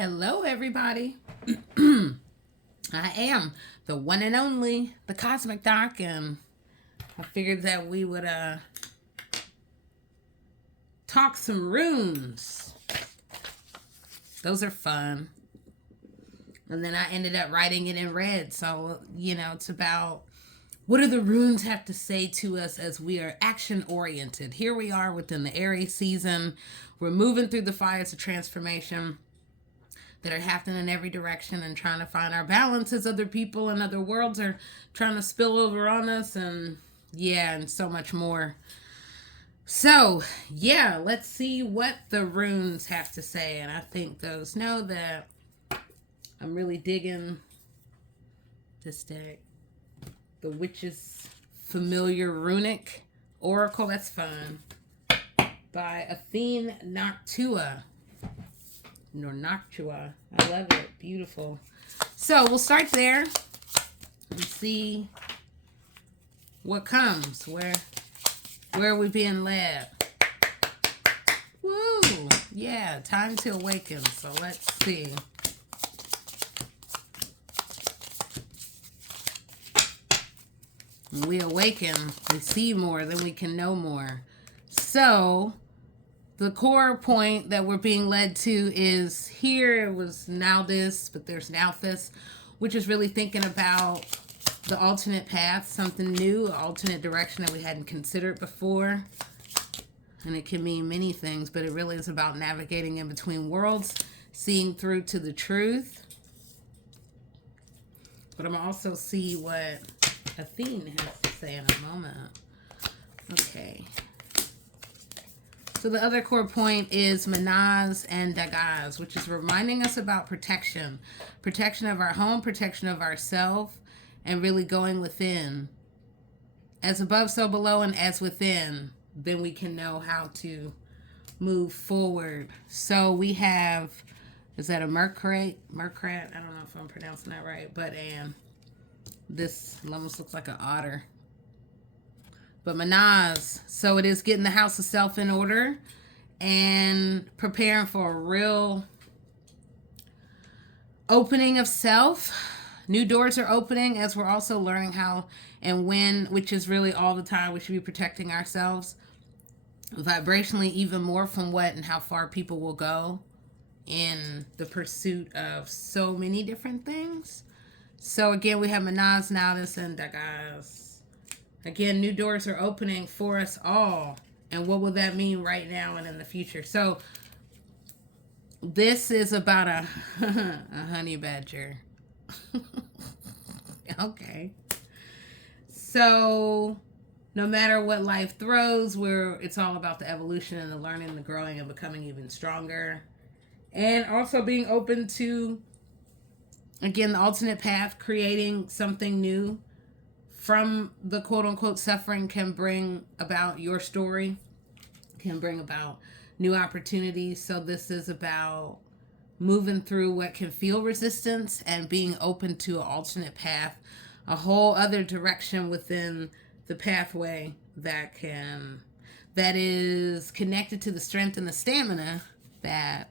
Hello, everybody. I am the one and only, the Cosmic Doc, and I figured that we would talk some runes. Those are fun. And then I ended up writing it in red. So, it's about what do the runes have to say to us as we are action oriented. Here we are within the Aries season. We're moving through the fires of transformation that are happening in every direction and trying to find our balance as other people and other worlds are trying to spill over on us, and so much more. So, let's see what the runes have to say. And I think those know that I'm really digging this deck. The Witch's Familiar Runic Oracle, that's fun. By Athene Noctua. Noctua. I love it. Beautiful. So we'll start there and see what comes. Where are we being led? Woo! Yeah, time to awaken. So let's see. When we awaken, we see more, then we can know more. So the core point that we're being led to is here. It was now this, but there's now this, which is really thinking about the alternate path, something new, an alternate direction that we hadn't considered before. And it can mean many things, but it really is about navigating in between worlds, seeing through to the truth. But I'm also see what Athene has to say in a moment. Okay. So the other core point is Manaz and Dagaz, which is reminding us about protection. Protection of our home, protection of ourselves, and really going within. As above, so below, and as within, then we can know how to move forward. So we have, is that a Mercrat? I don't know if I'm pronouncing that right, but this almost looks like an otter. But Manaz, so it is getting the house of self in order and preparing for a real opening of self. New doors are opening as we're also learning how and when, which is really all the time, we should be protecting ourselves vibrationally even more from what and how far people will go in the pursuit of so many different things. So again, we have Manaz, Naldis, and Dagaz. Again, new doors are opening for us all. And what will that mean right now and in the future? So this is about a honey badger. Okay. So no matter what life throws, it's all about the evolution and the learning, the growing, and becoming even stronger. And also being open to, again, the alternate path, creating something new from the quote-unquote suffering can bring about your story, can bring about new opportunities. So this is about moving through what can feel resistance and being open to an alternate path, a whole other direction within the pathway that is connected to the strength and the stamina that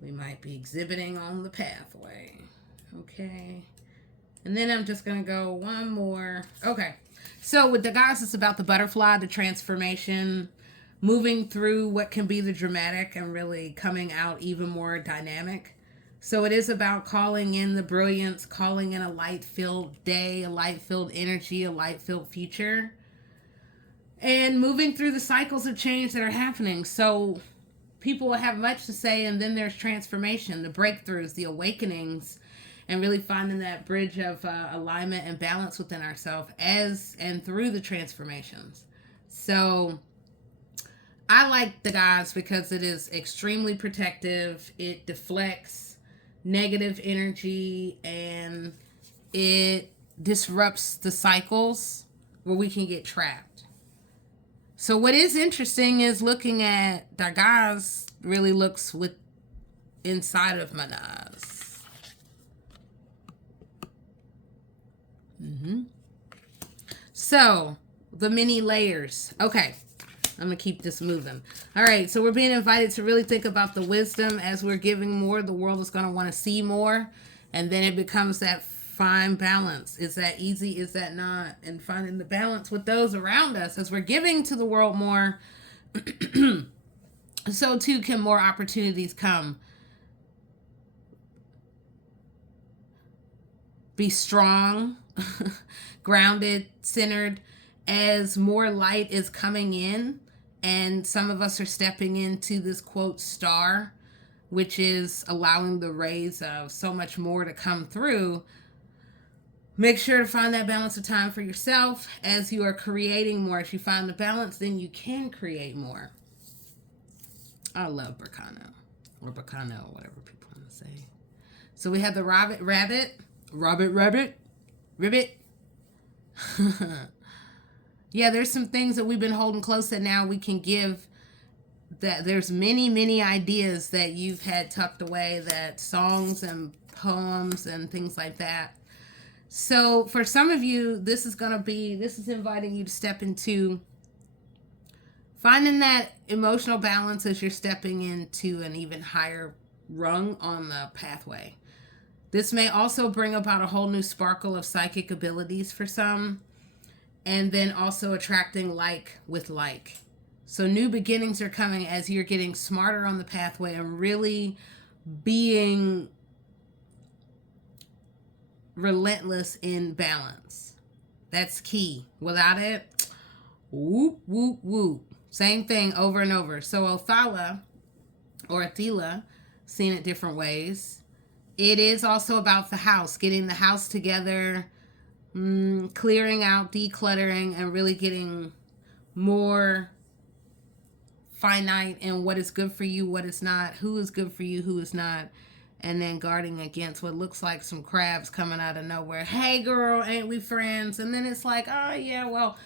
we might be exhibiting on the pathway. Okay. And then I'm just going to go one more. Okay. So with the gods, it's about the butterfly, the transformation, moving through what can be the dramatic and really coming out even more dynamic. So it is about calling in the brilliance, calling in a light-filled day, a light-filled energy, a light-filled future, and moving through the cycles of change that are happening. So people will have much to say, and then there's transformation, the breakthroughs, the awakenings, and really finding that bridge of alignment and balance within ourselves as and through the transformations. So I like the guys because it is extremely protective. It deflects negative energy and it disrupts the cycles where we can get trapped. So what is interesting is looking at Dagaz really looks with inside of Manaz. So, the many layers. Okay. I'm going to keep this moving. All right, so we're being invited to really think about the wisdom. As we're giving more, the world is going to want to see more. And then it becomes that fine balance. Is that easy? Is that not? And finding the balance with those around us. As we're giving to the world more, so too can more opportunities come. Be strong, grounded, centered, as more light is coming in. And some of us are stepping into this, quote, star, which is allowing the rays of so much more to come through. Make sure to find that balance of time for yourself as you are creating more. If you find the balance, then you can create more. I love Bacano, or Bacano, whatever people want to say. So we have the Ribbit. Yeah, there's some things that we've been holding close that now we can give. That there's many ideas that you've had tucked away, that songs and poems and things like that. So for some of you, this is inviting you to step into finding that emotional balance as you're stepping into an even higher rung on the pathway. This may also bring about a whole new sparkle of psychic abilities for some. And then also attracting like with like. So new beginnings are coming as you're getting smarter on the pathway and really being relentless in balance. That's key. Without it, whoop, whoop, whoop. Same thing over and over. So Othala, or Athila, seen it different ways. It is also about the house, getting the house together, clearing out, decluttering, and really getting more finite in what is good for you, what is not, who is good for you, who is not, and then guarding against what looks like some crabs coming out of nowhere. Hey girl, ain't we friends? And then it's like, oh yeah, well,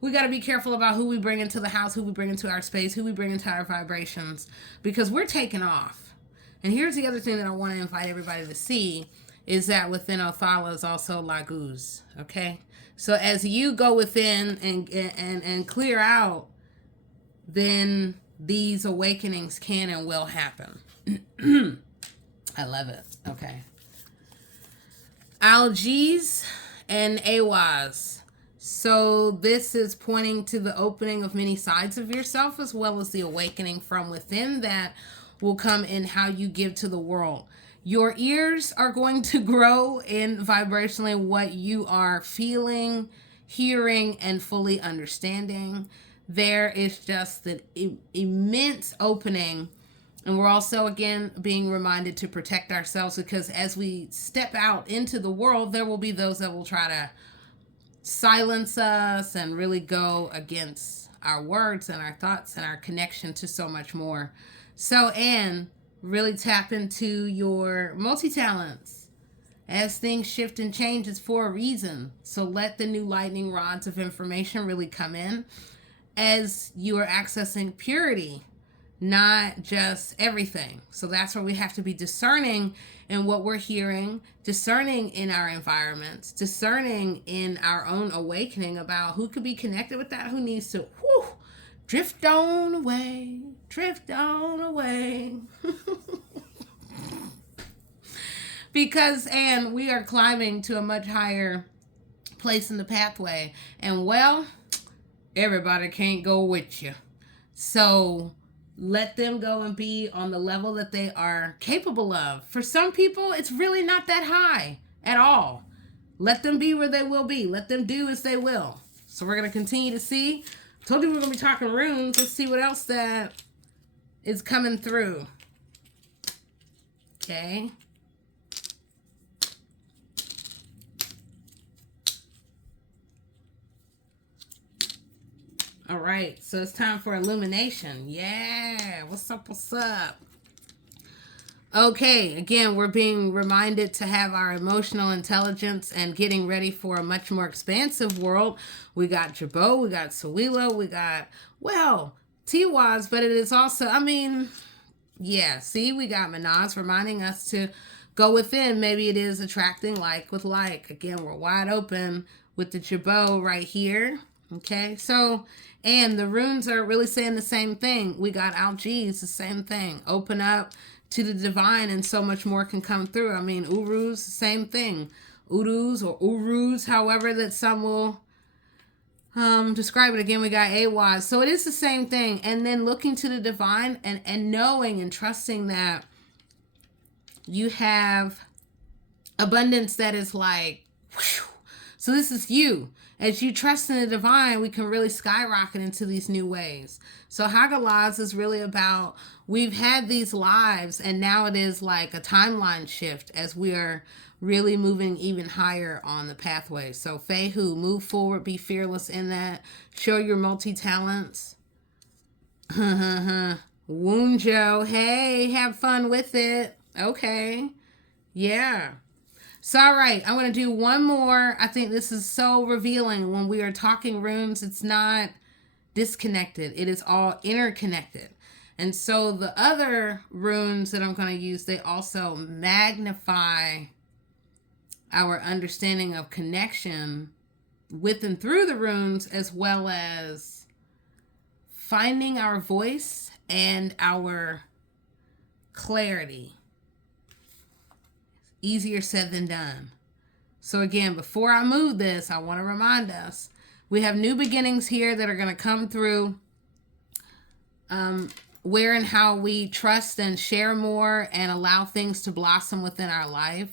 we got to be careful about who we bring into the house, who we bring into our space, who we bring into our vibrations, because we're taking off. And here's the other thing that I want to invite everybody to see is that within Othala is also Laguz, okay? So as you go within and clear out, then these awakenings can and will happen. I love it. Okay. Algiz and Awaz. So this is pointing to the opening of many sides of yourself, as well as the awakening from within that will come in how you give to the world. Your ears are going to grow in vibrationally what you are feeling, hearing, and fully understanding. There is just an immense opening. And we're also, again, being reminded to protect ourselves, because as we step out into the world, there will be those that will try to silence us and really go against our words and our thoughts and our connection to so much more. So, Anne, really tap into your multi-talents. As things shift and change, it's for a reason. So let the new lightning rods of information really come in as you are accessing purity, not just everything. So that's where we have to be discerning in what we're hearing, discerning in our environments, discerning in our own awakening about who could be connected with that, who needs to drift on away, drift on away. Because, and we are climbing to a much higher place in the pathway. And well, everybody can't go with you. So let them go and be on the level that they are capable of. For some people, it's really not that high at all. Let them be where they will be. Let them do as they will. So we're going to continue to see. I told you we're going to be talking runes. Let's see what else that is coming through. Okay. All right, so it's time for illumination. Yeah, what's up, what's up? Okay, again, we're being reminded to have our emotional intelligence and getting ready for a much more expansive world. We got Jabot, we got Sawilo, we got, well, Tiwaz, but it is also, yeah, see, we got Manaz reminding us to go within. Maybe it is attracting like with like. Again, we're wide open with the Jabot right here. Okay, so, and the runes are really saying the same thing. We got Algiz, the same thing. Open up to the divine and so much more can come through. I mean, Uruz, same thing. Uruz or Uruz, however that some will describe it. Again, we got Awaz. So it is the same thing. And then looking to the divine and knowing and trusting that you have abundance that is like, whew. So this is you. As you trust in the divine, we can really skyrocket into these new ways. So Hagalaz is really about, we've had these lives and now it is like a timeline shift as we are really moving even higher on the pathway. So Fehu, move forward, be fearless in that. Show your multi-talents. Woonjo, hey, have fun with it. Okay. Yeah. So, all right, I'm going to do one more. I think this is so revealing when we are talking runes. It's not disconnected. It is all interconnected. And so the other runes that I'm going to use, they also magnify our understanding of connection with and through the runes, as well as finding our voice and our clarity. Easier said than done. So again, before I move this, I want to remind us, we have new beginnings here that are going to come through where and how we trust and share more and allow things to blossom within our life.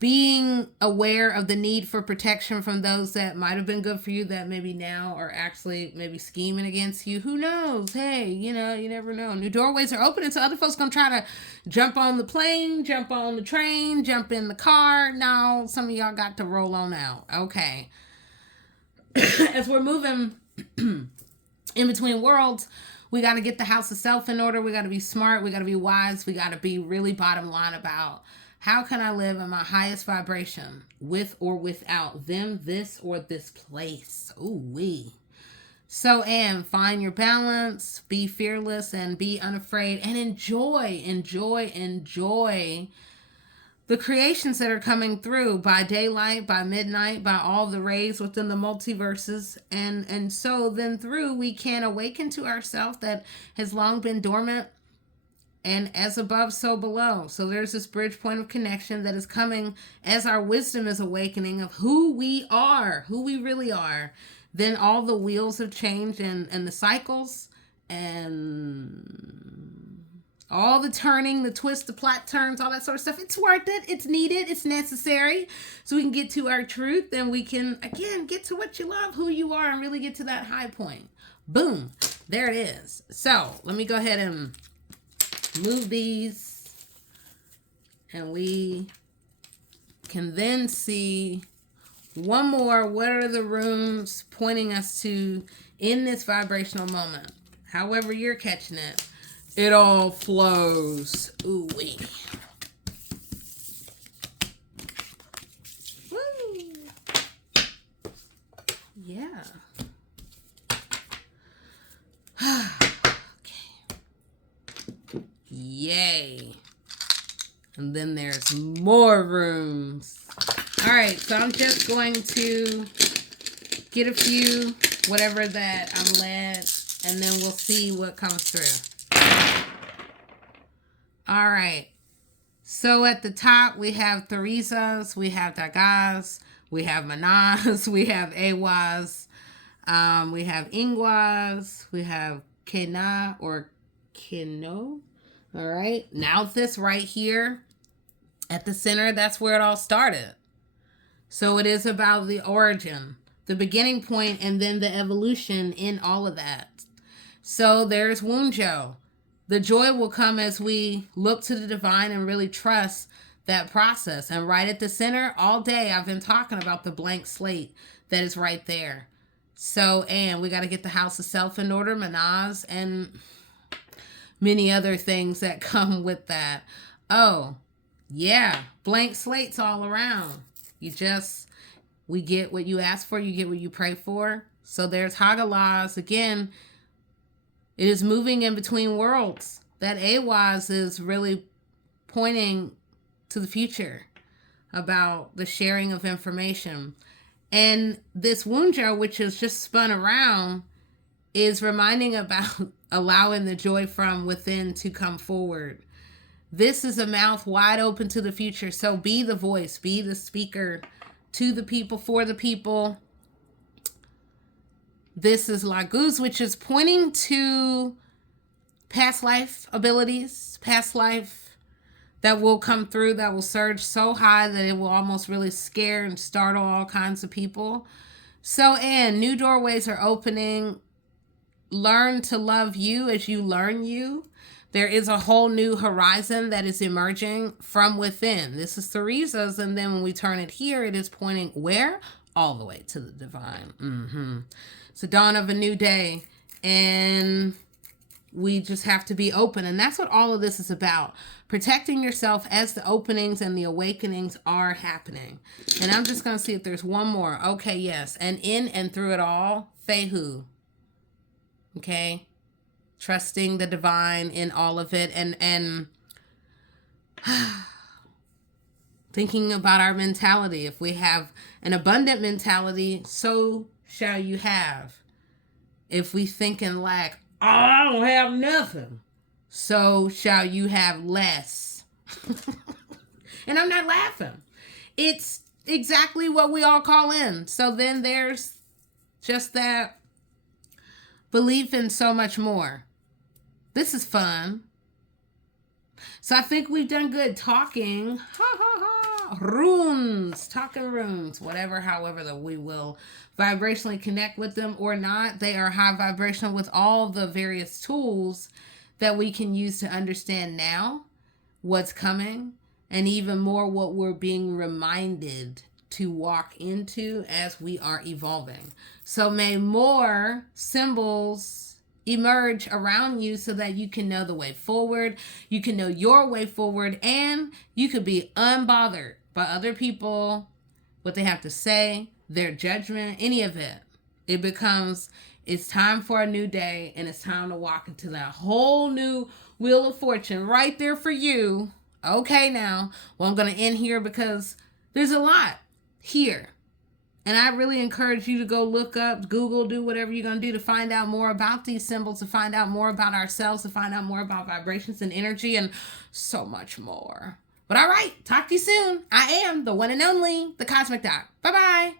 Being aware of the need for protection from those that might have been good for you that maybe now are actually maybe scheming against you. Who knows? Hey, you know, you never know. New doorways are opening, so other folks gonna try to jump on the plane, jump on the train, jump in the car. No, some of y'all got to roll on out. Okay. As we're moving in between worlds, we got to get the house of self in order. We got to be smart. We got to be wise. We got to be really bottom line about how can I live in my highest vibration with or without them, this, or this place. Ooh, wee. So, and find your balance, be fearless, and be unafraid, and enjoy the creations that are coming through by daylight, by midnight, by all the rays within the multiverses. And so then through, we can awaken to ourself that has long been dormant. And as above, so below. So there's this bridge point of connection that is coming as our wisdom is awakening of who we are, who we really are. Then all the wheels have changed and the cycles and all the turning, the twists, the plot turns, all that sort of stuff. It's worth it. It's needed. It's necessary. So we can get to our truth and we can, again, get to what you love, who you are, and really get to that high point. Boom. There it is. So let me go ahead and move these, and we can then see one more. What are the runes pointing us to in this vibrational moment? However you're catching it, it all flows. Ooh wee. Woo. Yeah. Yay. And then there's more rooms. All right, so I'm just going to get a few, whatever that I'm led, and then we'll see what comes through. All right. So at the top, we have Theresas, we have Dagaz, we have Manaz, we have Awaz, we have Ingwaz, we have Kena or Kino. All right, now this right here at the center, that's where it all started. So it is about the origin, the beginning point, and then the evolution in all of that. So there's Woonjo. The joy will come as we look to the divine and really trust that process. And right at the center, all day, I've been talking about the blank slate that is right there. So, and we got to get the house of self in order, Manaz, and many other things that come with that. Oh, yeah. Blank slates all around. We get what you ask for. You get what you pray for. So there's Hagalaz. Again, it is moving in between worlds. That Awaz is really pointing to the future about the sharing of information. And this Wunjo, which is just spun around, is reminding about allowing the joy from within to come forward. This is a mouth wide open to the future. So be the voice, be the speaker to the people, for the people. This is Laguz, which is pointing to past life abilities, past life that will come through, that will surge so high that it will almost really scare and startle all kinds of people. So, and new doorways are opening. Learn to love you as you learn you. There is a whole new horizon that is emerging from within. This is Theresa's, and then when we turn it here, it is pointing where? All the way to the divine. It's the dawn of a new day, and we just have to be open. And that's what all of this is about. Protecting yourself as the openings and the awakenings are happening. And I'm just going to see if there's one more. Okay, yes. And in and through it all, Fehu. Okay? Trusting the divine in all of it, and thinking about our mentality. If we have an abundant mentality, so shall you have. If we think in lack, oh, I don't have nothing, so shall you have less. And I'm not laughing. It's exactly what we all call in. So then there's just that belief in so much more. This is fun. So I think we've done good talking. Runes. Talking runes. Whatever, however, that we will vibrationally connect with them or not. They are high vibrational with all the various tools that we can use to understand now what's coming, and even more what we're being reminded to walk into as we are evolving. So may more symbols emerge around you so that you can know the way forward, you can know your way forward, and you could be unbothered by other people, what they have to say, their judgment, any of it. It becomes, it's time for a new day, and it's time to walk into that whole new wheel of fortune right there for you. Okay, now, well, I'm going to end here because there's a lot here. And I really encourage you to go look up, Google, do whatever you're going to do to find out more about these symbols, to find out more about ourselves, to find out more about vibrations and energy, and so much more. But all right, talk to you soon. I am the one and only, the Cosmic Doc. Bye-bye.